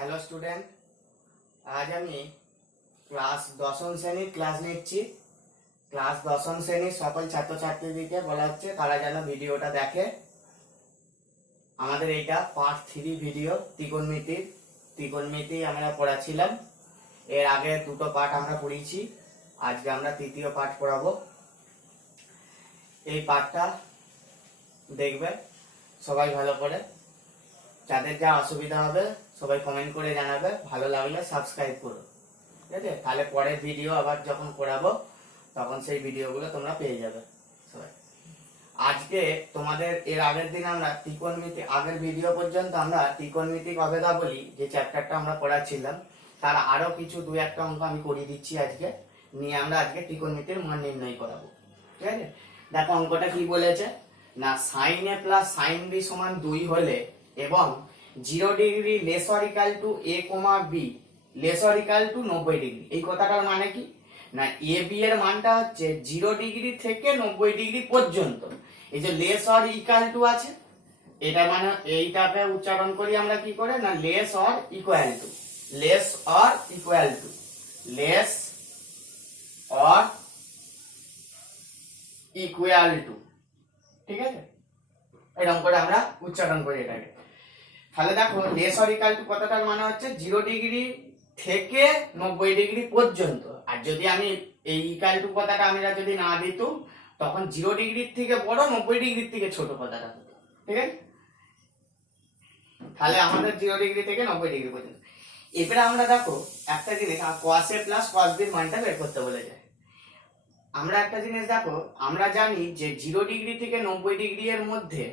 Hello student, আজ আমি class দশম শ্রেণীর ক্লাস নিচ্ছি। ক্লাস দশম শ্রেণীর সকল ছাত্রছাত্রীদেরকে বলা হচ্ছে তারা যেন ভিডিওটা দেখে। আমাদের এইটা পার্ট 3 ভিডিও ত্রিকোণমিতি আমরা পড়াছিলাম। এর আগে দুটো পার্ট আমরা পড়িয়েছি, আজকে আমরা তৃতীয় পার্ট পড়াবো। এই পার্টটা দেখবে সবাই ভালো করে। যাদের যা অসুবিধা হবে সবাই কমেন্ট করে জানাবে, ভালো লাগলে সাবস্ক্রাইব করো, ঠিক আছে? তাহলে পরের ভিডিও আবার যখন করাবো তখন সেই ভিডিওগুলো তোমরা পেয়ে যাবে সবাই। আজকে তোমাদের এর আগের দিন আমরা ত্রিকোণমিতি, আগের ভিডিও পর্যন্ত আমরা ত্রিকোণমিতিক অভেদাবলী যে চ্যাপ্টারটা আমরা পড়াচ্ছিলাম তার আরো কিছু দু একটা অঙ্ক আমি করিয়ে দিচ্ছি আজকে, নিয়ে আমরা আজকে ত্রিকোণমিতির মান নির্ণয় করাবো, ঠিক আছে? দেখো অঙ্কটা কি বলেছে না, sine A plus sine B সমান 2 হলে এবং 0 degree lesser equal to A comma B lesser equal to 90 degree. এই কথাটার মানে কি না, এ বি এর মানটা হচ্ছে 0 ডিগ্রি থেকে 90 ডিগ্রি পর্যন্ত। এই যে লেসর ইকাল টু আছে, এটা মানে এইটাকে উচ্চারণ করি আমরা কি করে না, less or equal to, less or equal to, less or equal to, ঠিক আছে? এরকম করে আমরা উচ্চারণ করি এটাকে। তাহলে দেখো লেস অর ইকুয়াল টু কথাটার মানে হচ্ছে 0 ডিগ্রি থেকে 90 ডিগ্রি পর্যন্ত। আর যদি আমি এই ইকুয়াল টু কথাটা আমি যদি না দিতাম তখন 0 ডিগ্রির থেকে বড় 90 ডিগ্রির থেকে ছোট কথাটা হতো, ঠিক আছে? তাহলে আমাদের 0 ডিগ্রি থেকে 90 ডিগ্রি পর্যন্ত। এবারে আমরা দেখো একটা জিনিস, cos a plus cos b এর মানটা বের করতে বলে যায়। আমরা একটা জিনিস দেখো, আমরা জানি যে 0 ডিগ্রি থেকে 90 ডিগ্রি এর মধ্যে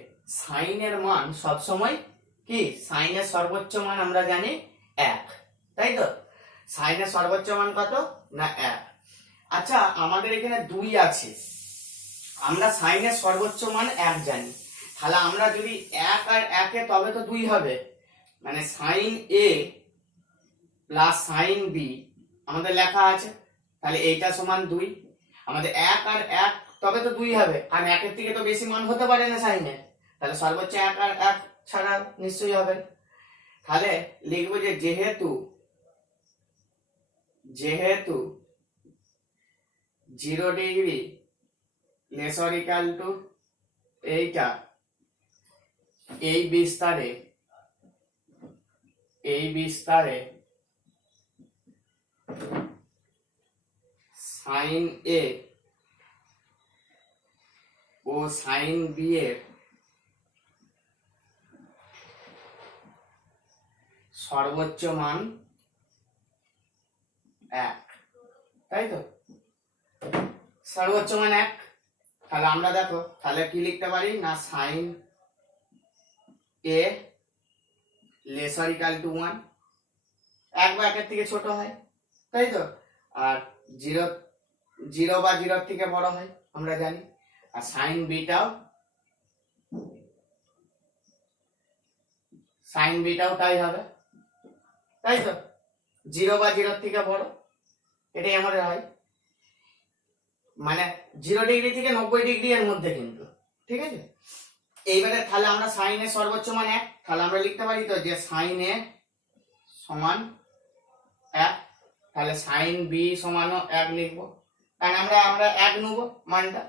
সাইনের মান সব সময় কি, সাইনের সর্বোচ্চ মান আমরা জানি 1, তাই তো? সাইনের সর্বোচ্চ মান কত না 1। আচ্ছা, আমাদের এখানে 2 আছে, আমরা সাইনের সর্বোচ্চ মান 1 জানি, তাহলে আমরা যদি 1 আর 1 এ তবে তো 2 হবে, মানে sign A plus sine B আমাদের লেখা আছে, তাহলে এইটা সমান 2। আমাদের 1 আর 1 তবে তো 2 হবে, আর 1 এর থেকে তো বেশি মান হতে পারে না সাইনের, তাহলে সর্বোচ্চ 1 আর 1 ছাড়া নিশ্চয়ই হবে। তাহলে লিখবো যে যেহেতু 0 ডিগ্রি লেসর ইকাল টু এইটা, এই বিস্তারে সাইন এ ও সাইন বি এর সর্বোচ্চ মান 1, তাই তো? সর্বোচ্চ মান 1। তাহলে আমরা দেখো তাহলে কি লিখতে পারি না, sine A lesser equal to 1, 1 বা 1 এর থেকে ছোট হয়, তাই তো? আর 0 বা 0 এর থেকে বড় হয় আমরা জানি। আর সাইন বিটাও তাই হবে, তাই তো? 0 বা 0 এর থেকে বড়, এটাই আমাদের হয়, মানে 0 ডিগ্রি থেকে 90 ডিগ্রি এর মধ্যে কিন্তু, ঠিক আছে? এইবারে তাহলে আমরা সাইন এর সর্বোচ্চ মান 1, তাহলে আমরা লিখতে পারি তো যে সাইন এ সমান 1, তাহলে সাইন বি সমানও 1 লিখবো, কারণ আমরা 1 নেবো, মানটা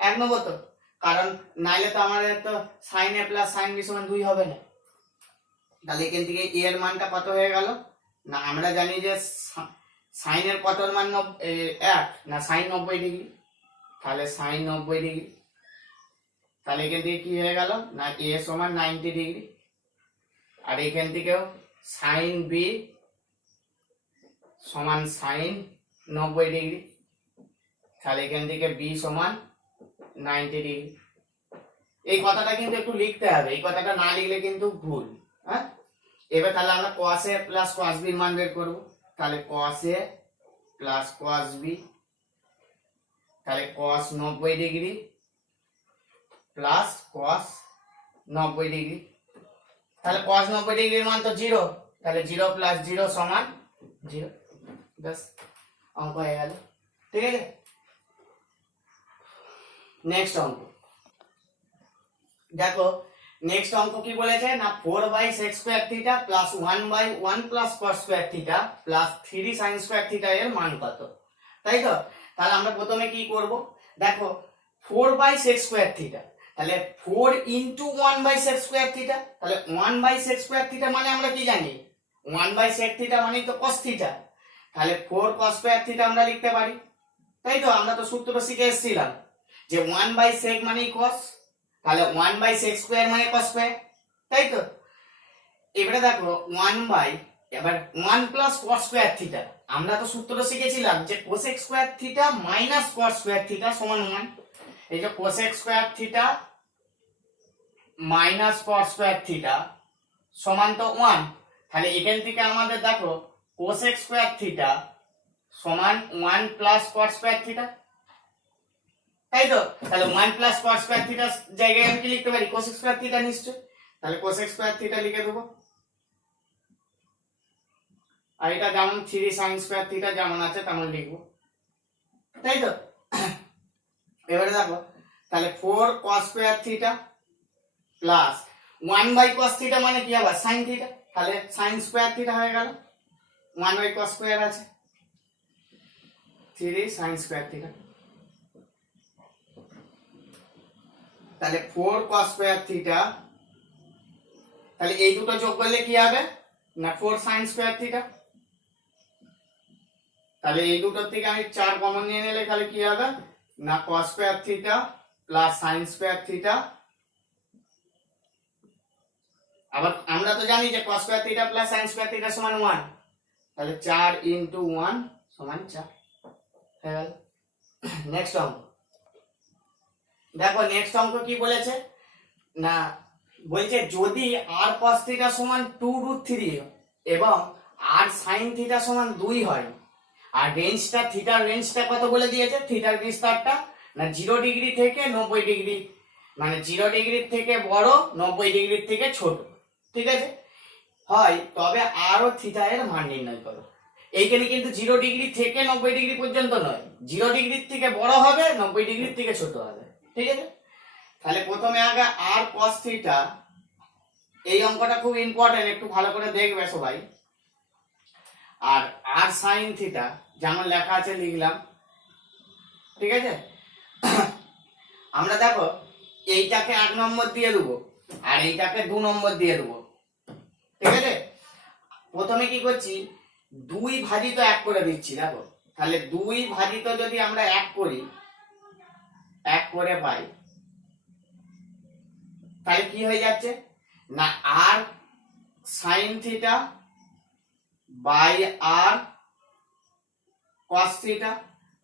1 নেবো তো, কারণ নাইলে তো আমাদের তো sign A plus sine B সমান 2 হবে না। তাহলে এখান থেকে এ এর মানটা কত হয়ে গেল না, আমরা জানি যে সাইনের কত মান 1 না সাইন 90 ডিগ্রি, তাহলে সাইন 90 ডিগ্রি, তাহলে এখান থেকে কি হয়ে গেল না এ সমান 90 ডিগ্রি। আর এখান থেকেও সাইন বি সমান সাইন 90 ডিগ্রি, তাহলে এখান থেকে বি সমান 90 ডিগ্রি। এই কথাটা কিন্তু একটু লিখতে হবে, এই কথাটা না লিখলে কিন্তু ভুল। হ্যাঁ, এবার তাহলে আমরা cos a plus cos b এর মান বের করব। তাহলে cos a plus cos b, তাহলে cos 90 degree plus cos 90 degree, তাহলে cos 90 ডিগ্রির মান তো 0, তাহলে 0 প্লাস 0 সমান 0। ব্যাস, অঙ্ক হয়ে গেল, ঠিক আছে? নেক্সট অঙ্ক দেখো নেক্সট অঙ্ক কি বলেছে না 4/sec square theta plus 1/1 plus cos square theta plus 3 sin square theta এর মান কত, তাই তো? তাহলে আমরা প্রথমে কি করব, দেখো 4/sec স্কয়ার থিটা, তাহলে 4 ইনটু 1/sec স্কয়ার থিটা, তাহলে 1/sec স্কয়ার থিটা মানে আমরা কি জানি 1/sec থিটা মানে তো cos থিটা, তাহলে 4 cos স্কয়ার থিটা আমরা লিখতে পারি, তাই তো? আমরা তো সূত্র শিখে এসেছিলাম যে 1/sec মানেই cos, তাহলে 1/sec স্কয়ার মানে cos স্কয়ার, তাই তো? এবারে দেখো এবার 1 প্লাস cos স্কয়ার থিটা, আমরা তো সূত্র শিখেছিলাম যে cosec square theta minus cos square theta সমান 1, এই যে cosec square theta minus cos square theta সমান তো 1, তাহলে এখান থেকে আমাদের দেখো cosec স্কয়ার থিটা সমান 1 প্লাস cos স্কয়ার থিটা, তাই তো? তাহলে 1 প্লাস cos স্কয়ার থিটার জায়গায় আমি কি লিখতে পারি cosec স্কয়ার থিটা নিশ্চয়, তাহলে cosec স্কয়ার থিটা লিখে দেবো, আর এটা যেমন 3 sin স্কয়ার থিটা যেমন আছে তেমন লিখবো, তাই তো? এবারে দেখো তাহলে 4 cos square theta plus 1/cos theta মানে কি আবার sin থিটা, তাহলে sin স্কয়ার থিটা হয়ে গেল, 1/cos স্কয়ার আছে 3 sin স্কয়ার থিটা, তাহলে 4 cos স্কয়ার থিটা, তাহলে এই দুটো যোগ করলে কি হবে না 4 sin স্কয়ার থিটা, তাহলে এই দুটোর থেকে আমি 4 কমন নিয়ে নিলে তাহলে কি হবে না cos square theta plus sin square theta, আবার আমরা তো জানি যে cos square theta plus sin square theta সমান 1, তাহলে 4 ইনটু 1 সমান 4 হয়ে গেল। নেক্সট অঙ্ক দেখো, নেক্সট অঙ্ক কি বলেছে না বলছে যদি r cos থিটা সমান 2√3 এবং r sin থিটা সমান 2 হয়, আর রেঞ্জটা থিটার রেঞ্জটা কত বলে দিয়েছে, থিটার বিস্তারটা না 0 ডিগ্রি থেকে 90 ডিগ্রি, মানে 0 ডিগ্রির থেকে বড় 90 ডিগ্রির থেকে ছোট, ঠিক আছে হয়, তবে আর ও থিটা এর মান নির্ণয় করো। এইখানে কিন্তু 0 ডিগ্রি থেকে 90 ডিগ্রি পর্যন্ত নয়, 0 ডিগ্রির থেকে বড় হবে 90 ডিগ্রির থেকে ছোট হবে, ঠিক আছে? তাহলে প্রথমে আগে r cos থিটা, এই অঙ্কটা খুব ইম্পর্টেন্ট, একটু ভালো করে দেখবে সবাই, আর r sin থিটা যেমন লেখা আছে লিখলাম, ঠিক আছে? আমরা দেখো এইটাকে 1 নম্বর দিয়ে দেবো আর এইটাকে 2 নম্বর দিয়ে দেবো, ঠিক আছে? প্রথমে কি করছি 2 ভাজিত 1 করে দিচ্ছি, দেখো তাহলে 2 ভাজিত যদি আমরা 1 করি 1 করে পাই, তাহলে কি হয়ে যাচ্ছে না r sin theta by r cos theta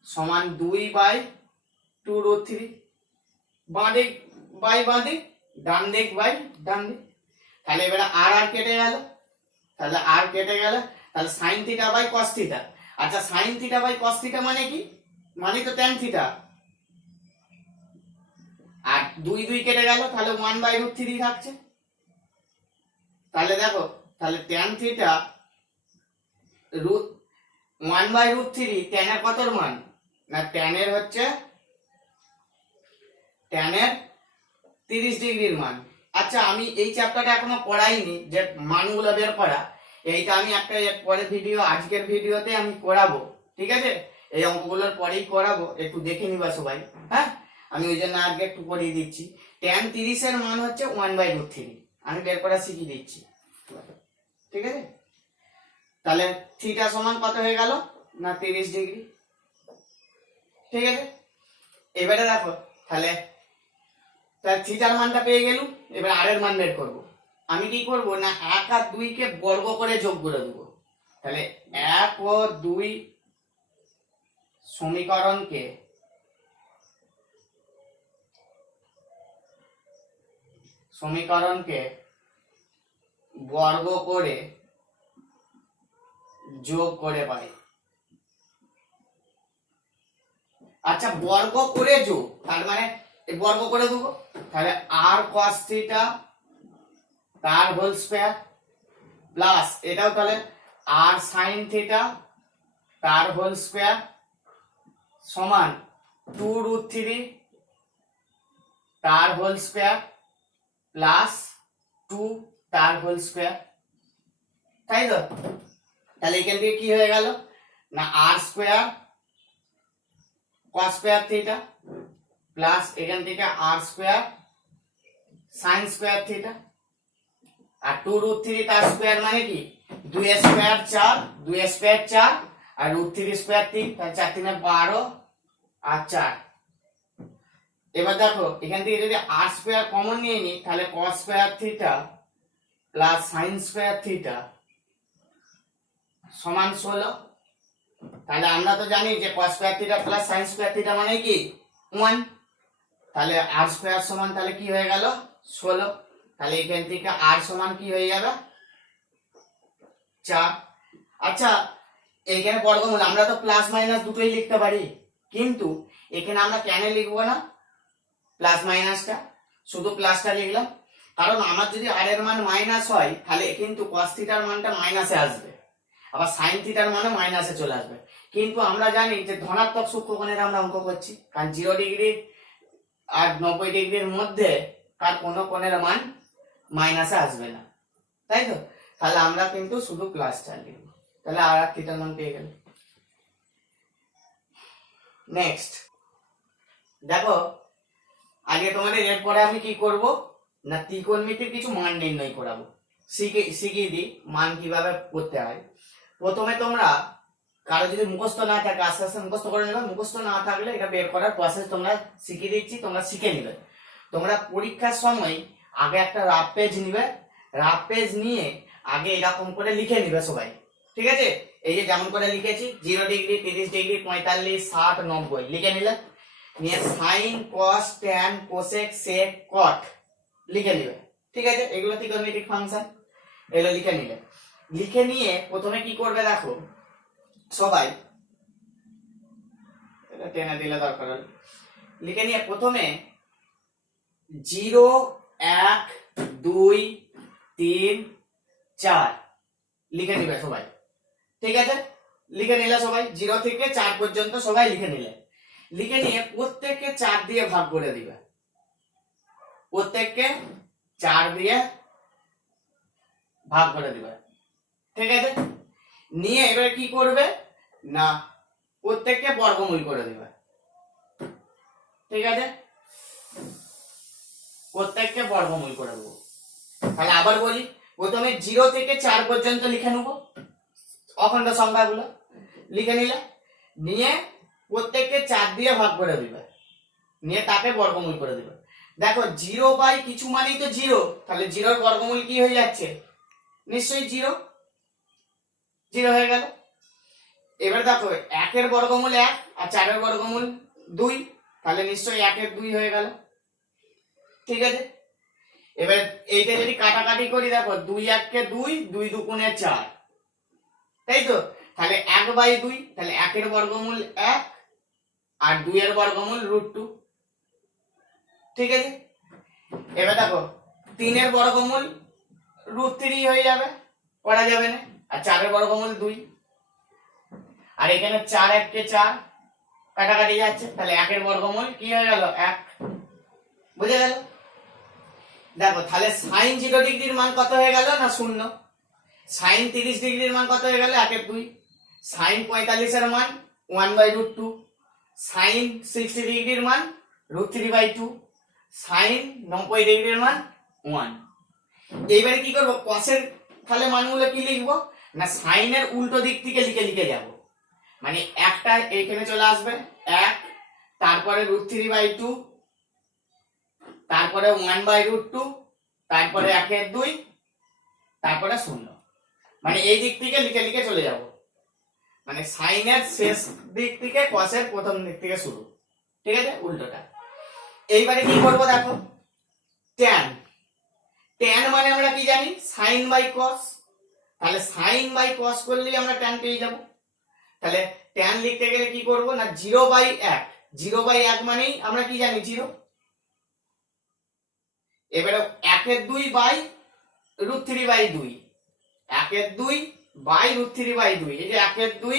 সমান 2/2√3, বাঁ দিক বাই বাঁ দিক, ডান দিক বাই ডান দিক, তাহলে এবারে r আর কেটে গেল, তাহলে r কেটে গেল, তাহলে sin theta by cos theta, আচ্ছা sin theta by cos theta মানে কি, মানে তো tan থিটা, আর 2 কেটে গেল, তাহলে 1/√3 থাকছে, তাহলে দেখো তাহলে tan থিটা 1/√3, tan এর কতর মান না tan এর হচ্ছে tan এর 30 ডিগ্রির মান। আচ্ছা আমি এই চ্যাপ্টারটা এখনো পড়াইনি যে মানগুলো বের করা, এইটা আমি একটা পরের ভিডিও, আজকের ভিডিওতে আমি করাবো, ঠিক আছে? এই অঙ্কগুলোর পরেই করাবো, একটু দেখে নিবা সবাই, হ্যাঁ? আমি ওই জন্য আজকে একটু পড়িয়ে দিচ্ছি। tan 30 এর মান হচ্ছে 1/√3, আমি বের করা শিখিয়ে দিচ্ছি, ঠিক আছে? তাহলে থিটা সমান কত হয়ে গেল না 30 ডিগ্রি, ঠিক আছে? এবারে দেখো তাহলে থিটার মানটা পেয়ে গেল, এবার আর এর মান বের করব। আমি কি করব না 1 আর 2 কে বর্গ করে যোগ করে দেব, তাহলে 1 ও 2 সমীকরণকে বর্গ করে যোগ করে পাই। আচ্ছা বর্গ করে যোগ, তার মানে বর্গ করে দেবো, তাহলে r cos থিটা তার হোল স্কয়ার প্লাস এটাও তাহলে r sin থিটা তার হোল স্কয়ার সমান 2√3 তার হোল স্কয়ার প্লাস টু তার হোল স্কোয়ার, তাই তো? তাহলে এখান থেকে কি হয়ে গেল না R square cos square theta plus এখান থেকে R square sine square theta, আর 2√3 তার স্কোয়ার মানে কি 2 স্কোয়ার 4, 2 স্কোয়ার 4 আর √3 স্কোয়ার 3, তাহলে 4 3 12 আর 4। এবার দেখো এখান থেকে যদি আর স্কোয়ার কমন নিয়ে নিই তাহলে কস square theta plus sign square theta সমান 16। তাহলে আমরা তো জানি যে কস square theta plus sign square theta মানে কি 1, তাহলে আর স্কোয়ার সমান তাহলে কি হয়ে গেল 16। তাহলে এখান থেকে আর সমান কি হয়ে যাবে 4। আচ্ছা এইখানে বর্গমূল আমরা তো প্লাস মাইনাস দুটোই লিখতে পারি, কিন্তু এখানে আমরা কেন লিখবো না প্লাস মাইনাসটা, শুধু প্লাসটা লিখলাম? কারণ আমার যদি আর এর মান মাইনাস হয় তাহলে কিন্তু কস থিটার মানটা মাইনাসে আসবে, আবার সাইন থিটার মানও মাইনাসে চলে আসবে। কিন্তু আমরা জানি যে ধনাত্মক সূক্ষ্মকোণের আমরা অঙ্ক করছি, কারণ 0 ডিগ্রি আর 90 ডিগ্রির মধ্যে তার কোনো কোণের মান মাইনাসে আসবে না, তাই তো? তাহলে আমরা কিন্তু শুধু প্লাসটা লিখব, তাহলে আর থিটার মান পেয়ে গেল। নেক্সট দেখো আগে তোমাদের এরপরে আমি কি করব না ত্রিকোণমিতির কিছু মান নির্ণয় করাবো, শিখিয়ে দিই মান কিভাবে করতে হয়। প্রথমে তোমরা কারো যদি মুখস্থ না থাকে আস্তে আস্তে মুখস্থ করে নেবে, মুখস্থ না থাকলে এটা বের করার প্রসেস তোমরা শিখিয়ে দিচ্ছি, তোমরা শিখে নিবে। তোমরা পরীক্ষার সময় আগে একটা রাফ পেজ নিবে, রাফ পেজ নিয়ে আগে এরকম করে লিখে নিবে সবাই, ঠিক আছে? এই যে যেমন করে লিখেছি 0 ডিগ্রি 30 ডিগ্রি 45 60 90 লিখে নিলে, নিয়ে sine cos tan cosec sec cot লিখে নিবে, ঠিক আছে? এগুলো ত্রিকোণমিতিক ফাংশন, এগুলো লিখে নিলে। লিখে নিয়ে প্রথমে কি করবে দেখো সবাই, এটা টেনে দিলে দরকার হল, লিখে নিয়ে প্রথমে 0 1 2 3 4 লিখে নিবে সবাই, ঠিক আছে? লিখে নিলে সবাই 0 থেকে 4 পর্যন্ত সবাই লিখে নিলে। লিখে নিয়ে প্রত্যেককে 4 দিয়ে ভাগ করে দিবে, প্রত্যেককে 4 দিয়ে ভাগ করে দিবে, ঠিক আছে? নিয়ে এবারে কি করবে না প্রত্যেককে বর্গমূল করে দিবে, ঠিক আছে? প্রত্যেককে বর্গমূল করে দেবো। তাহলে আবার বলি, প্রথমে 0 থেকে 4 পর্যন্ত লিখে নেবো অখণ্ড সংখ্যাগুলো, লিখে নিলে নিয়ে প্রত্যেককে 4 দিয়ে ভাগ করে দিবে, নিয়ে তাকে বর্গমূল করে দিবে। দেখো 0 বাই কিছু মানেই তো 0, তাহলে 0 এর বর্গমূল কি হয়ে যাচ্ছে নিশ্চয়ই 0, 0 হয়ে গেল। এবার দেখো 1 এর বর্গমূল 1 আর 4 এর বর্গমূল 2, তাহলে নিশ্চয়ই 1 এর 2 হয়ে গেল, ঠিক আছে? এবার এইটা যদি কাটাকাটি করি দেখো 2 1 কে 2, 2 2 গুণে 4, তাই তো? তাহলে 1/2, তাহলে 1 এর বর্গমূল 1 আর 2 এর বর্গমূল √2, ঠিক আছে? এবার দেখো 3 এর বর্গমূল √3 হয়ে যাবে, করা যাবে না, আর 4 এর বর্গমূল 2, আর এখানে 4 1 কে 4 কাটাকাটি যাচ্ছে, তাহলে 1 এর বর্গমূল কি হয়ে গেল 1, বুঝে গেল? দেখো তাহলে সাইন 0 ডিগ্রির মান কত হয়ে গেল না 0, সাইন 30 ডিগ্রির মান কত হয়ে গেল 1 এর 2, সাইন 45 এর মান 1/√2, সাইন 60 ডিগ্রির মান √3/2, সাইন 90 ডিগ্রির মান 1। এইবারে কি করব কসের তাহলে মানগুলো কি লিখবো না সাইনের উল্টো দিক থেকে লিখে লিখে যাব, মানে একটা এইখানে চলে আসবে 1, তারপরে √3/2, তারপরে 1/√2, তারপরে 1 এর 2, তারপরে 0, মানে এই দিক থেকে লিখে লিখে চলে যাব, মানে সাইনের শেষ দিক থেকে কসের প্রথম দিক থেকে শুরু, ঠিক আছে? উল্টোটা। এইবারে কি করব দেখো ট্যান, ট্যান মানে আমরা কি জানি সাইন বাই কস, তাহলে সাইন বাই কস করলেই আমরা ট্যান পেয়ে যাব। তাহলে ট্যান লিখতে গেলে কি করব না 0/1, 0/1 মানেই আমরা কি জানি 0, এবারে 1 এর 2 বাই √3/2, 1 এর 2 বাই √3/2, এই যে 1 এর 2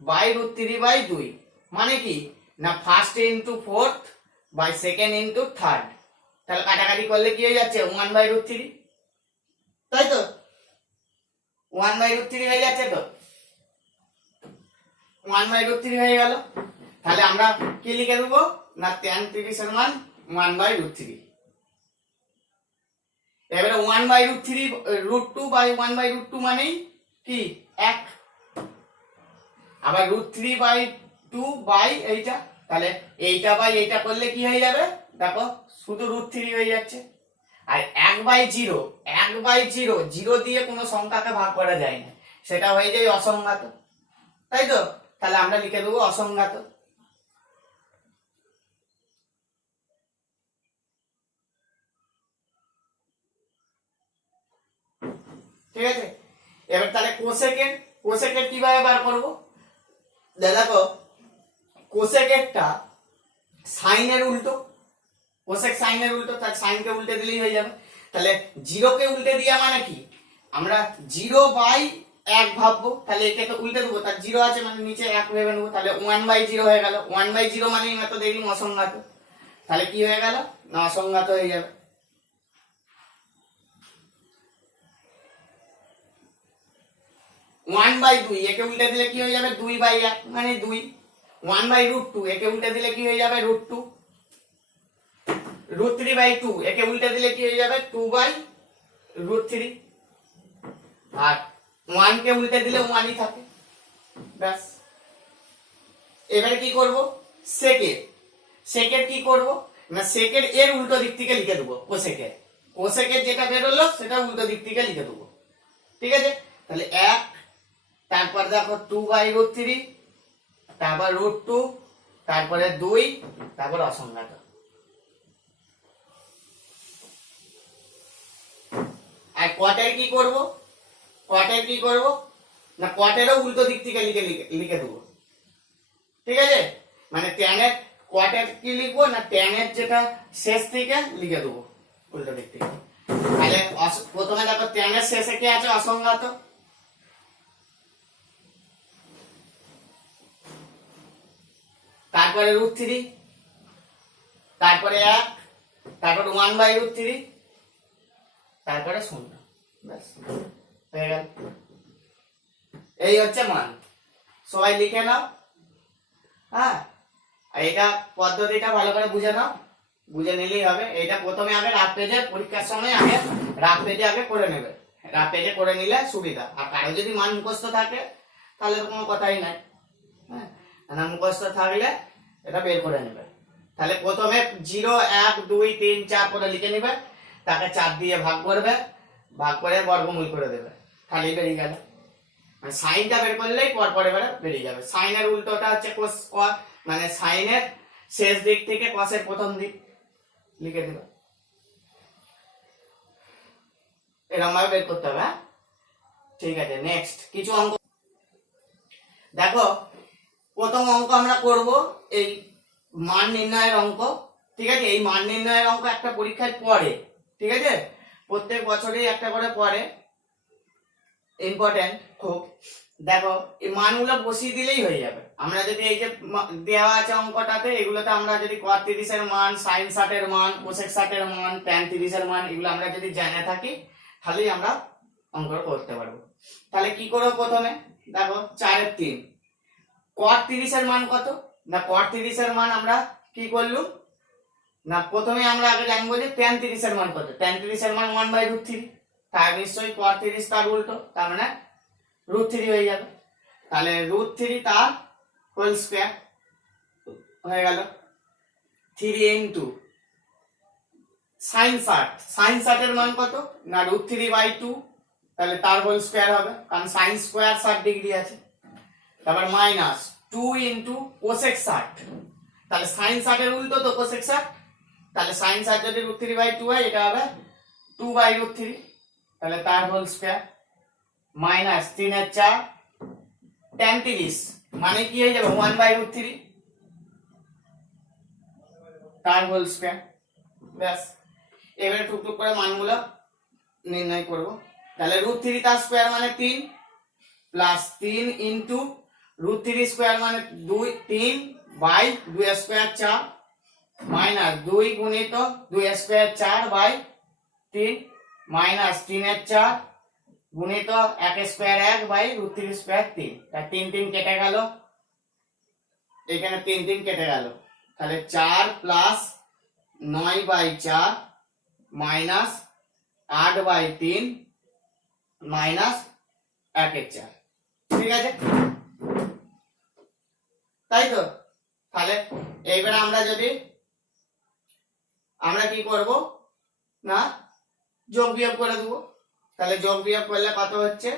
বাই √3/2 মানে কি না first into fourth by second into third, তাহলে কাটাকাটি করলে কি হয়ে যাচ্ছে 1/√3, তাই তো 1/√3 হয়ে যাচ্ছে তো 1/√3 হয়ে গেল। তাহলে আমরা কি লিখে দেবো না tan 30 এর মান 1/√3। এবারে 1/√3 √2 বাই 1/√2 মানেই কি 1, আবার √3/2 বাই এইটা, তাহলে এইটা বাই এইটা করলে কি হয়ে যাবে দেখো শুধু √3 হয়ে যাচ্ছে। আর 1/0 1/0 0 দিয়ে কোনো সংখ্যাকে ভাগ করা যায় না, সেটা হয়ে যায় অসংজ্ঞাত, তাই তো। তাহলে আমরা লিখে দেবো অসংজ্ঞাত। ঠিক আছে, এবার তাহলে কোসেকের কিভাবে বার করব দেখো, কোসেকেরটা সাইনের উল্টো, কোসেক সাইনের উল্টো, তার সাইনকে উল্টে দিলেই হয়ে যাবে। তাহলে 0 কে উল্টে দিয়া মানে কি আমরা 0/1 ভাববো, তাহলে এটাকে উল্টে দেবো, তার 0 আছে মানে নিচে 1 ভেবে নেবো, তাহলে 1/0 হয়ে গেল। 1/0 মানে তো দেখলাম অসংজ্ঞাত, তাহলে কি হয়ে গেল না অসংজ্ঞাত হয়ে যাবে। 1/2 একে উল্টে দিলে কি হয়ে যাবে 2/1 মানে 2। 1/√2 একে উল্টে দিলে কি হয়ে যাবে √2। √3/2 একে উল্টে দিলে কি হয়ে যাবে 2/√3। আর 1 কে উল্টে দিলে 1 ই থাকে, ব্যাস। এবারে কি করব সেকের কি করব না সেকের এর উল্টো দিক থেকে লিখে দেবো কোসেকের যেটা বেরোলো সেটা উল্টো দিক থেকে লিখে দেবো, ঠিক আছে। তাহলে 1, তারপর দেখো 2/√3, তারপর √2, তারপরে 2, তারপর অসংজ্ঞাত। আর কটের কি করব না কটেরও উল্টো দিক থেকে লিখে দেবো, ঠিক আছে। মানে ট্যানের কটের কি লিখবো না ট্যানের যেটা শেষ থেকে লিখে দেবো উল্টো দিক থেকে। তাহলে প্রথমে দেখো ট্যানের শেষে কি আছে অসংজ্ঞাত, তারপরে √3, তারপরে 1, তারপরে 1/√3, তারপরে 0, ব্যাস হয়ে গেল। এই হচ্ছে মান, সবাই লিখে নাও। হ্যাঁ, এটা পদ্ধতিটা ভালো করে বুঝে নাও, বুঝে নিলেই হবে। এটা প্রথমে আগে রাফ পেজে পরীক্ষার সময় আগে রাফ পেজে আগে করে নেবে, রাফ পেজে করে নিলে সুবিধা। আর কারো যদি মান মুখস্থ থাকে তাহলে কোনো কথাই নাই, হ্যাঁ না মুখস্থ থাকলে এটা বের করে নেবে। তাহলে প্রথমে 0, 1, 2, 3, 4 করে লিখে নেবে, তাকে 4 দিয়ে ভাগ করবে, ভাগ করে বর্গমূল করে দেবে, খালি বেরিয়ে গেল। মানে সাইনটা বের করলেই পরে বেরিয়ে যাবে। সাইনের উল্টোটা হচ্ছে কোস, মানে সাইনের শেষ দিক থেকে কসের প্রথম দিক লিখে দেবে, এরকম ভাবে বের করতে হবে। হ্যাঁ ঠিক আছে, নেক্সট কিছু অঙ্ক দেখো। প্রথম অঙ্ক আমরা করব এই মান নির্ণয়ের অঙ্ক, ঠিক আছে। এই মান নির্ণয়ের অঙ্ক একটা পরীক্ষায় পড়ে, ঠিক আছে, প্রত্যেক বছরই একটা করে পড়ে, ইম্পর্টেন্ট খুব। দেখো এই মানগুলো বসিয়ে দিলেই হয়ে যাবে। আমরা যদি এই যে দেওয়া আছে অঙ্কটাতে, এগুলোতে আমরা যদি cot 30 এর মান, sin 60 এর মান, cosec 60 এর মান, tan 30 এর মান, এগুলো আমরা যদি জেনে থাকি তাহলেই আমরা অঙ্কটা করতে পারবো। তাহলে কি করব প্রথমে দেখো 4 এর 3, cot 30 এর মান কত না cot 30 এর মান আমরা কি করলুম না প্রথমে আমরা আগে জানবো যে tan 30 এর মান কত। tan 30 এর মান 1/√3, তার নিশ্চয়ই cot 30 তার উল্টো, তার মানে √3 হয়ে যাবে। তাহলে √3 তার হোল স্কয়ার হয়ে গেল। 3 ইনটু sin 60 এর মান কত না √3/2, তাহলে তার হোল স্কয়ার হবে, কারণ sin স্কয়ার 60 ডিগ্রি আছে। তারপর মাইনাস 2 ইনটু cosec 60, তাহলে sin 60 এর উল্টো তো cosec 60, তাহলে sin 60 যদি √3/2 হয় এটা হবে 2/√3, তাহলে তার হোল স্কয়ার। মাইনাস 3 এর 4, tan 30 মানে কি হয়ে যাবে 1/√3, তার হোল স্কয়ার, ব্যাস। এবারে টুকটুক করে মানগুলো নির্ণয় করব। তাহলে √3 তার স্কয়ার মানে 3, প্লাস 3 ইনটু √3 স্কয়ার মানে 2, 3 বাই 2 স্কয়ার 4, মাইনাস 2 গুণিত 2 স্কয়ার 4 বাই 3, মাইনাস 3/4 গুণিত 1 স্কয়ার 1 বাই √3 স্কয়ার 3, তাই 3 3 কেটে গেল, এখানে 3 3 কেটে গেল, তাহলে 4 প্লাস 9/4 মাইনাস 8/3 মাইনাস 1/4, ঠিক আছে? তাই তো? তাহলে এইবার আমরা কি করব না যোগ বিয়োগ করে দেবো। তাহলে যোগ বিয়োগ করলে কত হচ্ছে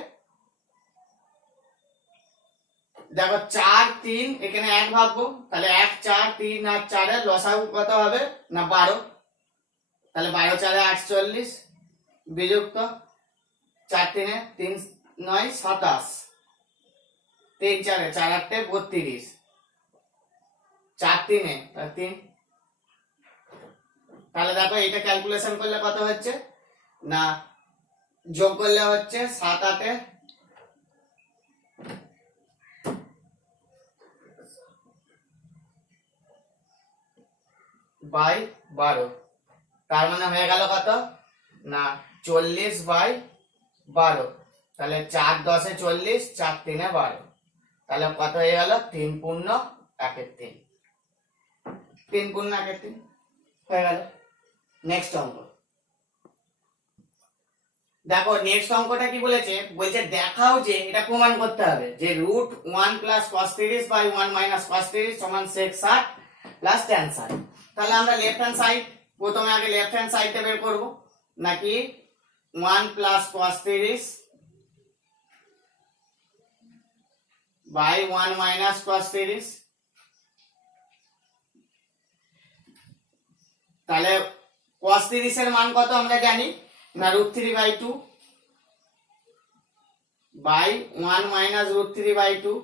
দেখো, 4 3 এখানে 1 ভাববো, তাহলে 1 4 3 আর 4 এর লসাগু কত হবে না 12, তাহলে 12 4 48 বিযুক্ত 4 3 3 9 27, 3 4 4 8 32, 4 3 3, তাহলে দেখো এটা ক্যালকুলেশন করলে কত হচ্ছে না যোগ করলে হচ্ছে 7 8 বাই 12, তার মানে হয়ে গেল কত না 40/12, তাহলে 4 10 40, 4 3 12, তাহলে কত হয়ে গেল 3 পূর্ণ 1 3, 3 পূর্ণ 1 3 হয়ে গেল। নেক্সট অঙ্ক দেখো, নেক্সট অঙ্কটা কি বলেছে, বলছে দেখাও যে এটা প্রমাণ করতে হবে যে √1 + cos 30 বাই 1 - cos 30 সমান sec 60 প্লাস tan 60। তাহলে আমরা লেফট হ্যান্ড সাইড প্রথমে আগে লেফট হ্যান্ড সাইডটা বের করব, নাকি 1 + cos 30 বাই 1 - cos 30, তাহলে cos 30 এর মান কত আমরা জানি না √3/2 বাই 1 - √3/2,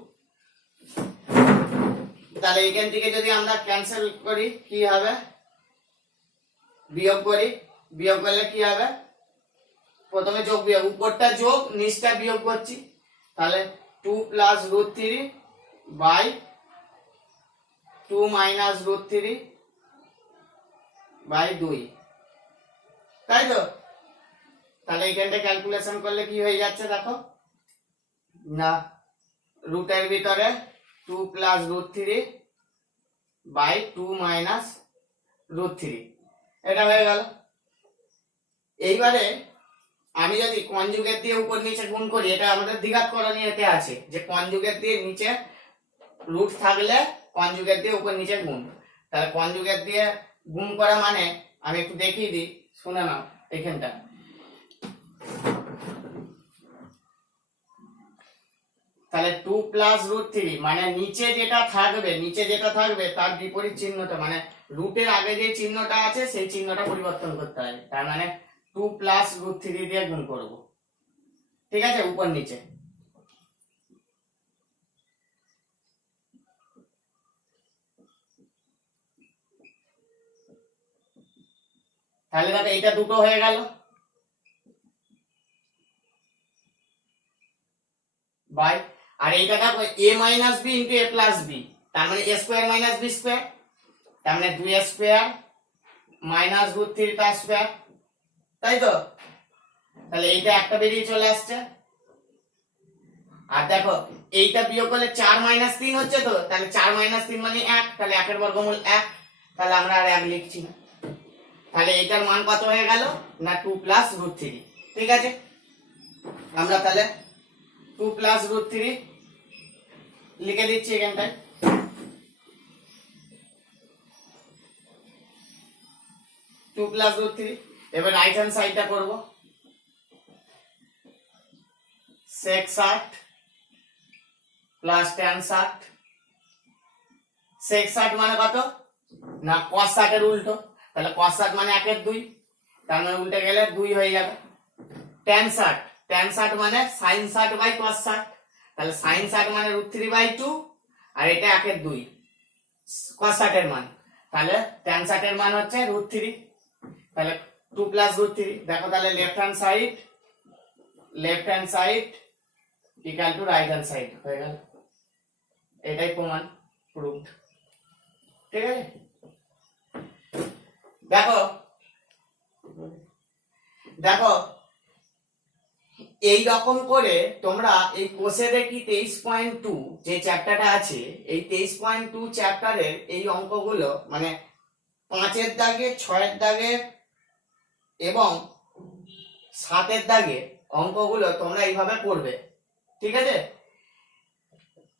তাহলে এখান থেকে যদি আমরা ক্যান্সেল করি কি হবে, বিয়োগ করি, বিয়োগ করলে কি হবে, প্রথমে যোগ বিয়োগ, উপরটা যোগ নিচটা বিয়োগ করছি, তাহলে 2 + √3 বাই 2 - √3 বাই 2, তাই তো? তাহলে এইখানটা ক্যালকুলেশন করলে কি হয়ে যাচ্ছে দেখো না, রুটের ভিতরে 2 + √3 বাই 2 - √3, এটা হয়ে গেল। এইবারে আমি যদি কনজুগেট দিয়ে উপর নিচে গুণ করি, এটা আমাদের দ্বিঘাত করণীয়তে আছে যে কনজুগেট দিয়ে নিচে রুট থাকলে কনজুগেট দিয়ে উপর নিচে গুণ, তাহলে কনজুগেট দিয়ে গুণ করা মানে আমি একটু দেখিয়ে দিই, শুনে নাও এইখানটা। তাহলে 2 + √3 মানে নিচে যেটা থাকবে তার বিপরীত চিহ্নটা, মানে রুটের আগে যে চিহ্নটা আছে সেই চিহ্নটা পরিবর্তন করতে হয়, তার মানে 2 + √3 দিয়ে গুণ করব, ঠিক আছে, উপর নিচে। তাহলে দেখো এইটা দুটো হয়ে গেল বাই, আর এইটা দেখো a - b * a + b, তার মানে a² - b², তার মানে 2² - √3 তার স্কয়ার, তাই তো? তাহলে এইটা একটা বেরিয়ে চলে আসছে, আর দেখো এইটা বিয়োগ করলে 4 - 3 হচ্ছে, তো তাহলে 4 - 3 মানে 1, তাহলে 1 এর বর্গমূল 1, তাহলে আমরা আর 1 লিখছি না, তাহলে এইটার মান কত হয়ে গেল না 2 + √3, ঠিক আছে? আমরা তাহলে 2 + √3 লিখে দিচ্ছি এখানটায়, 2 + √3। এবার রাইট হ্যান্ড সাইডটা করব, sec 60 প্লাস tan 60, sec 60 মানে কত না cos 60 এর উল্টো, তাহলে cos 60 মানে 1 এর 2, তার মানে উল্টে গেলে 2 হয়ে যাবে। tan 60 মানে sin 60 বাই cos 60, তাহলে sin 60 মানে √3/2, আর এটা 1 এর 2 cos 60 এর মান, তাহলে tan 60 এর মান হচ্ছে √3, তাহলে 2 + √3, দেখো তাহলে left hand side equal to right hand side হয়ে গেল, এটাই প্রমাণ, প্রুফড, ঠিক আছে? দেখো এই রকম করে তোমরা এই কোষে দেখি 23.2 যে চ্যাপ্টারটা আছে, এই 23.2 চ্যাপ্টারের এই অঙ্কগুলো মানে 5-এর দাগে, 6-এর দাগে এবং 7-এর দাগে অঙ্কগুলো তোমরা এইভাবে করবে, ঠিক আছে?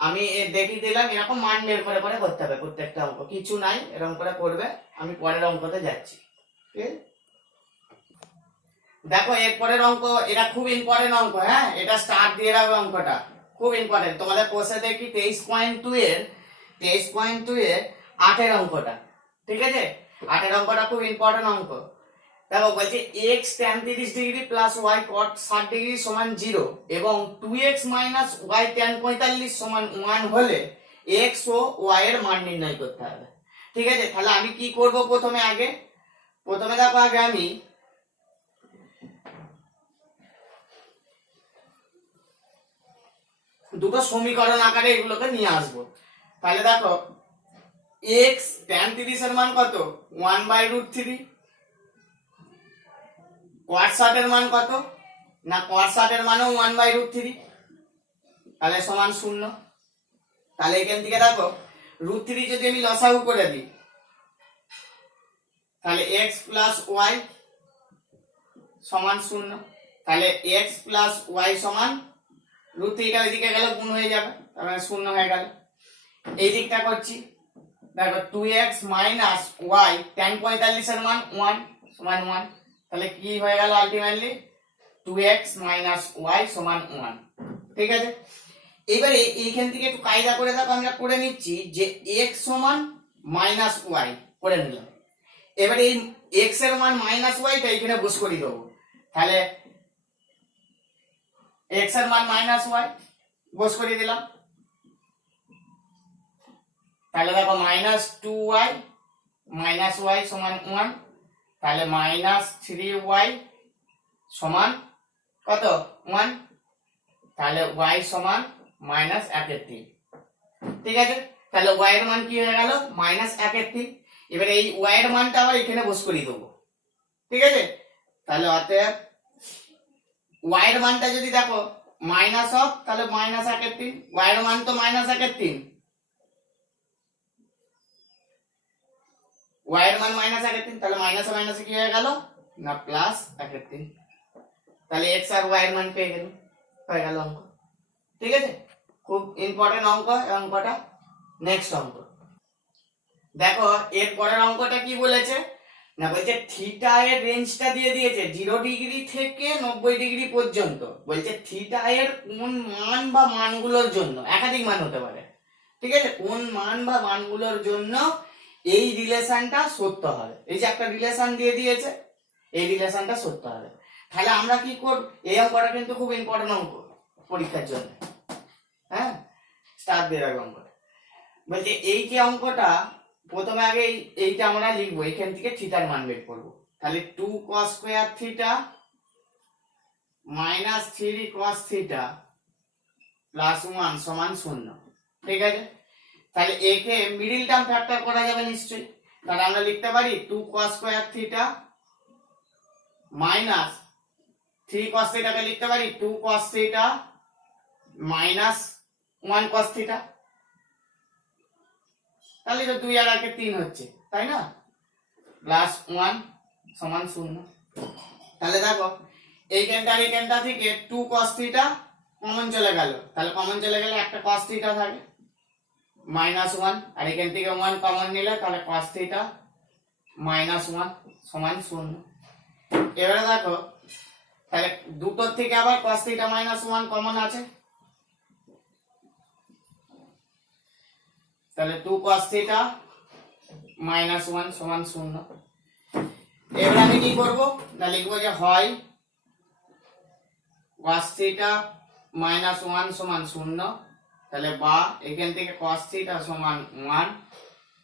আমি দেখিয়ে দিলাম, এরকম মান বের করে করে করতে হবে প্রত্যেকটা অঙ্ক, কিছু নাই, এরকম করে করবে। আমি পরের অঙ্কতে যাচ্ছি। ঠিক আছে, দেখো এরপরের অঙ্ক, এটা খুব ইম্পর্টেন্ট অঙ্ক। হ্যাঁ, এটা স্টার দিয়ে রাখবে, অঙ্কটা খুব ইম্পর্টেন্ট। তোমাদের কোর্সে দেখি 23.2 এর 8-এর অঙ্কটা, ঠিক আছে? 8-এর অঙ্কটা খুব ইম্পর্টেন্ট অঙ্ক। দেখো বলছে x tan 30 degree plus y cot 60 degree সমান 0 এবং 2x মাইনাস y tan 45 সমান 1 হলে x ও y এর মান নির্ণয় করতে হবে। ঠিক আছে, তাহলে আমি কি করব? প্রথমে দেখো আগে আমি দুটো সমীকরণ আকারে এগুলোকে নিয়ে আসবো। তাহলে দেখো x tan 30 এর মান কত? 1/√3। cot 60 এর মান কত? না, cot 60 এর মানও 1/√3, তাহলে সমান 0। তাহলে এখান থেকে দেখো √3 যদি আমি লসাগু করে দিই, তাহলে x প্লাস y সমান 0। তাহলে x প্লাস y সমান √3টা ওইদিকে গেলে গুণ হয়ে যাবে, তাহলে 0 হয়ে গেল। এই দিকটা করছি, দেখো 2x মাইনাস y tan 45 এর মান 1 সমান 1, তাহলে কি হয়ে গেল আলটিমেটলি 2x মাইনাস y সমান 1। ঠিক আছে, এবারে এইখান থেকে একটু কায়দা করে দেখো, আমরা করে নিচ্ছি যে x সমান মাইনাস y করে নিলাম। এবারে এই x এর মান মাইনাস y টা এখানে বস করে দেবো, তাহলে x এর মান মাইনাস y বস করে দিলাম। তাহলে দেখো মাইনাস 2y মাইনাস y সমান 1, তাহলে মাইনাস 3y সমান কত? 1। তাহলে y সমান মাইনাস 1/3। ঠিক আছে, তাহলে y এর মান কি হয়ে গেল? মাইনাস 1/3। এবারে এই y এর মানটা আবার এখানে বস করে দেবো। ঠিক আছে, তাহলে অতএব y এর মানটা যদি দেখো মাইনাস অফ, তাহলে মাইনাস 1/3, y এর মান তো মাইনাস 1/3, y এর মান মাইনাস 1/3, তাহলে মাইনাসে মাইনাসে কি হয়ে গেল? না প্লাস 1/3। তাহলে x আর y এর মান পেয়ে গেল, হয়ে গেল অঙ্ক। ঠিক আছে, খুব ইম্পর্টেন্ট অঙ্ক অঙ্কটা। নেক্সট অঙ্ক দেখো, এর পরের অঙ্কটা কি বলেছে না, বলছে থিটা এর রেঞ্জটা দিয়ে দিয়েছে 0 ডিগ্রি থেকে 90 ডিগ্রি পর্যন্ত। বলছে থিটা এর কোন মান বা মানগুলোর জন্য, একাধিক মান হতে পারে, ঠিক আছে, কোন মান বা মানগুলোর জন্য এই রিলেশনটা সত্য হবে। এই যে একটা রিলেশন দিয়ে দিয়েছে, এই রিলেশনটা সত্য হবে। তাহলে আমরা কি করব? এই অঙ্কটা কিন্তু খুব ইম্পর্টেন্ট অঙ্ক পরীক্ষার জন্য। হ্যাঁ, স্টার দিয়ে রাখবো অঙ্কটা। বলছে এই যে অঙ্কটা, প্রথমে আগে এইটা আমরা লিখবো, এখান থেকে থিটার মান বের করবো। তাহলে 2 cos square theta minus 3 cos theta plus 1 সমান 0। ঠিক আছে, তাহলে একে মিডল টার্ম ফ্যাক্টর করা যাবে নিশ্চয়ই। তাহলে আমরা লিখতে পারি 2 cos square theta minus 3 cos থিটাকে লিখতে পারি 2 cos theta minus 1 cos theta. তাহলে তো 2 আর 1 3 হচ্ছে, তাই না? প্লাস 1 সমান 0। তাহলে দেখো এইখানটা থেকে 2 cos থিটা কমন চলে গেল, তাহলে কমন চলে গেলে একটা cos থিটা থাকে মাইনাস 1, আর এখান থেকে 1 কমন নিলে তাহলে cos থিটা মাইনাস 1 সমান 0। এবারে দেখো, তাহলে দুটোর থেকে আবার cos থিটা মাইনাস 1 কমন আছে, তাহলে 2 cos থিটা মাইনাস 1 সমান 0। এবার আমি কি করব না, লিখবো যে হয় cos থিটা মাইনাস 1 সমান 0, তাহলে বা এখান থেকে cos থিটা সমান 1,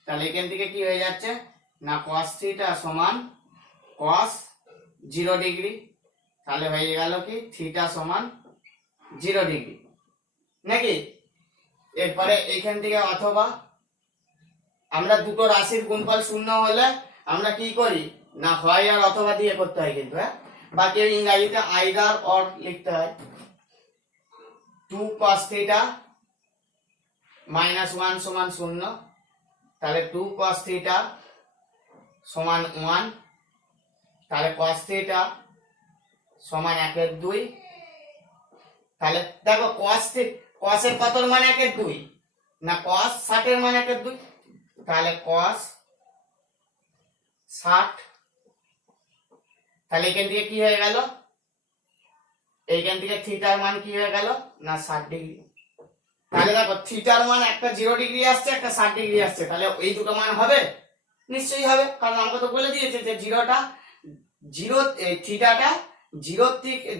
তাহলে এখান থেকে কি হয়ে যাচ্ছে না cos থিটা সমান cos 0 ডিগ্রি, তাহলে হয়ে গেল কি থিটা সমান 0 ডিগ্রি নাকি। এরপরে এখান থেকে অথবা আমরা দুটো রাশির গুণফল 0 হলে আমরা কি করি না, হয় আর অথবা দিয়ে করতে হয় কিন্তু। হ্যাঁ, বা কেউ ইংরাজিতে আইদার অর লিখতে হয়। 2 cos থিটা মাইনাস 1 সমান 0, তাহলে 2 cos থিটা সমান 1, তাহলে cos থিটা সমান 1/2। তাহলে দেখো cos এর কত মান 1/2 না cos 60 এর মান 1/2, তাহলে cos 60, তাহলে এখান থেকে কি হয়ে গেল, এইখান থেকে থিটার মান কি হয়ে গেল না 60 ডিগ্রি। তাহলে দেখো থিটার মান একটা 0 ডিগ্রি আসছে, একটা 60 ডিগ্রি আসছে, তাহলে এই দুটো মান হবে, নিশ্চয়ই হবে, কারণ আমাকে তো বলে দিয়েছে যে থিটাটা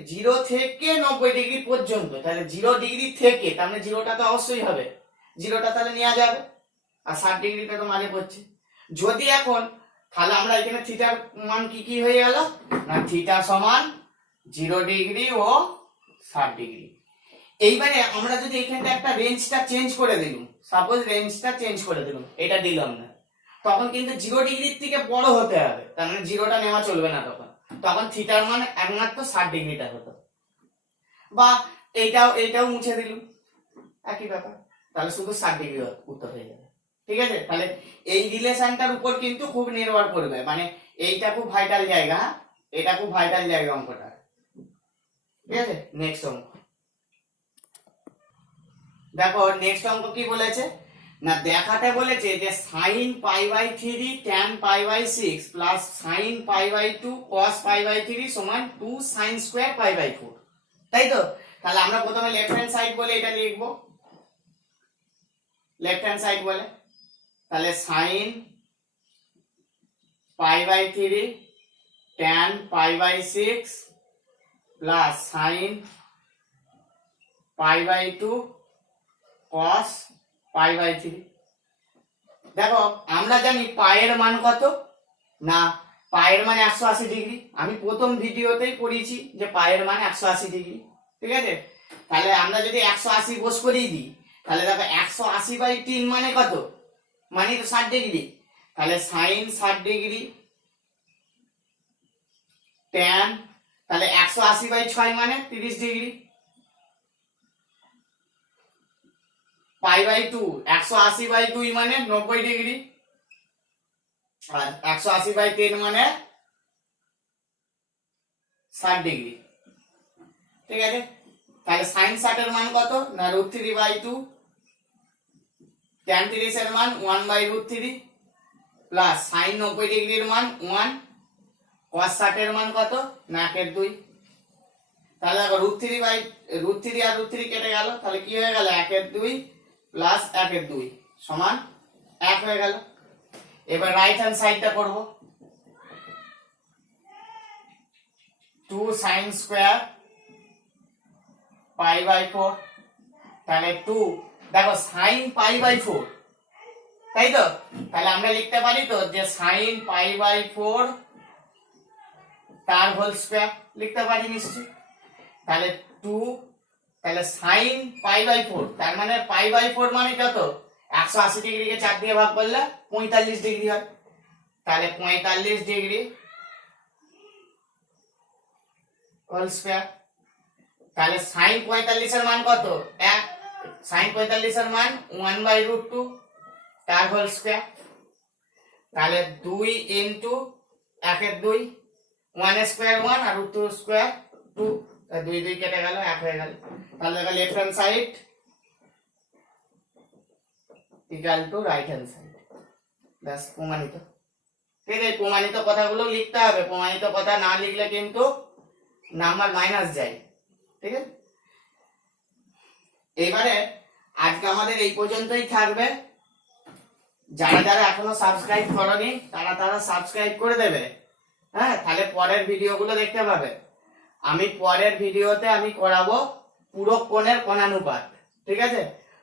0 থেকে 90 ডিগ্রি পর্যন্ত, তাহলে 0 ডিগ্রি থেকে, তার মানে 0টা তো অবশ্যই হবে, 0টা তাহলে নেওয়া যাবে, আর 60 ডিগ্রিটা তো মাঝে পড়ছে। যদি এখন তাহলে আমরা এখানে থিটার মান কি হয়ে গেল না থিটা সমান 0 ডিগ্রি ও 60 ডিগ্রি। এইবারে আমরা যদি এখানটা একটা রেঞ্জটা চেঞ্জ করে দিলাম, সাপোজ রেঞ্জটা চেঞ্জ করে দিলাম, এটা দিলাম না, তখন কিন্তু 0 ডিগ্রির থেকে বড় হতে হবে, তার মানে 0টা নেওয়া চলবে না, তখন থিটার মান একমাত্র 60 ডিগ্রিটা হতো, বা এইটাও মুছে দিলাম, একই ব্যাপার, তাহলে শুধু 60 ডিগ্রি উত্তর হয়ে যাবে। ঠিক আছে, তাহলে এই রিলেশনটার উপর কিন্তু খুব নির্ভর করবে, মানে এইটা খুব ভাইটাল জায়গা, এটা খুব ভাইটাল জায়গা অঙ্কটা। ঠিক আছে, নেক্সট অঙ্ক দেখো, নেক্সট অঙ্ক কি বলেছে না দেখাতে বলেছে যে sin π/3 tan π/6 plus sin π/2 cos π/3 সমান 2 sin স্কয়ার π/4, তাই তো। তাহলে আমরা প্রথমে লেফট হ্যান্ড সাইড বলে এটা লিখবো, লেফট হ্যান্ড সাইড বলে, তাহলে sin π/3 tan π/6 plus sin π/2 cos π/3। দেখো আমরা জানি পায়ের মান কত না, পায়ের মান 180 ডিগ্রি, আমি প্রথম ভিডিওতেই পড়িয়েছি যে পায়ের মান 180 ডিগ্রি। ঠিক আছে, তাহলে আমরা যদি 180 বস করিয়ে দিই, তাহলে দেখো 180/3 মানে কত, মানে তো 60 ডিগ্রি, তাহলে sin 60 ডিগ্রি tan, তাহলে 180/6 মানে 30 ডিগ্রি, π/2 180/2 মানে 90 ডিগ্রি, আর 180/10 মানে 60 ডিগ্রি। ঠিক আছে, তাহলে sin 60 এর মান কত না √3/2, tan 30 এর মান 1/√3 প্লাস sin 90 ডিগ্রির মান 1, cos 60 এর মান কত না 1/2। তাহলে দেখো √3 আর √3 কেটে গেল, তাহলে কি হয়ে গেল 1/2 প্লাস 1/2 সমান 1 হয়ে গেল। এবার রাইট হ্যান্ড সাইডটা করব, 2 sin স্কয়ার π/4, তাহলে 2 দেখো sin π/4, তাই তো, তাহলে আমরা লিখতে পারি তো যে sin π/4 তার হোল স্কয়ার লিখতে পারি নিশ্চয়ই, তাহলে 2, তাহলে sin π/4 তার মানে π/4 মানে কত 180 ডিগ্রিকে 4 দিয়ে ভাগ করলে 45 ডিগ্রি হয়, তাহলে 45 ডিগ্রি হোল স্কয়ার, তাহলে sin 45 এর মান কত 1, sin 45 এর মান 1/√2 তার হোল স্কয়ার, তাহলে 2 ইনটু 1/2, 1 স্কয়ার 1 আর √2 স্কয়ার 2, 2 2 কেটে গেল 1 হয়ে গেল। তাহলে দেখো left hand side equal to right hand side, ব্যাস প্রমাণিত। ঠিক আছে, প্রমাণিত কথাগুলো লিখতে হবে, প্রমাণিত কথা না লিখলে কিন্তু নাম্বার মাইনাস যায়। ঠিক আছে, এবারে আজকে আমাদের এই পর্যন্তই থাকবে, যারা যারা এখনো সাবস্ক্রাইব করনি তারা সাবস্ক্রাইব করে দেবে, হ্যাঁ, তাহলে পরের ভিডিওগুলো দেখতে পাবে। আমি পরের ভিডিওতে আমি করাবো পুরো কোণের কোণানুপাত। ঠিক আছে,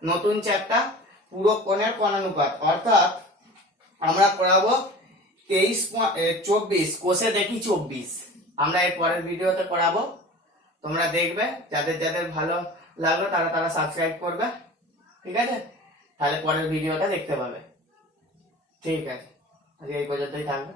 নতুন চ্যাপ্টার পুরো কোণের কোণানুপাত, অর্থাৎ আমরা করাবো 24 কোষে দেখি 24, আমরা এর পরের ভিডিওতে করাবো, তোমরা দেখবে, যাদের যাদের ভালো লাগলো তারা সাবস্ক্রাইব করবে। ঠিক আছে, তাহলে পরের ভিডিওটা দেখতে পাবে। ঠিক আছে, আজকে এই পর্যন্তই থাকবে।